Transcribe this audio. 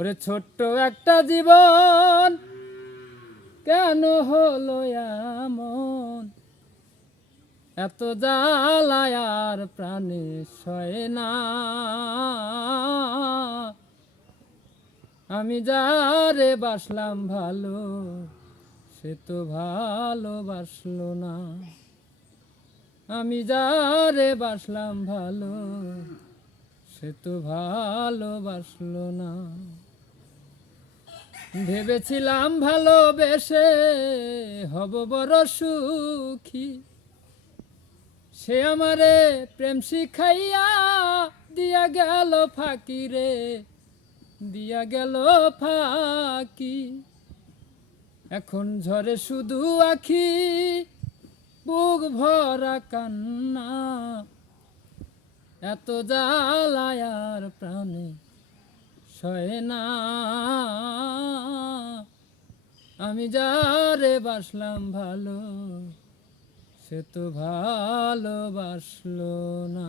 ওরে ছোট্ট একটা জীবন কেন হলো এমন, এত জ্বালায় আর প্রাণে সয় না। আমি যারে বাসলাম ভালো, সে তো ভালোবাসলো না। আমি যারে বাসলাম ভালো, সে তো ভালোবাসলো না। ভেবেছিলাম ভালোবেসে হব বড় সুখী, সে আমারে প্রেম শিখাইয়া দিয়া গেল ফাঁকি রে, দিয়া গেল ফাঁকি। এখন ঝরে শুধু আখি, বুক ভরা কান্না, এত জ্বালায় আর প্রাণে সয় না। আমি যারে বাসলাম ভালো, সে তো ভালোবাসলো না।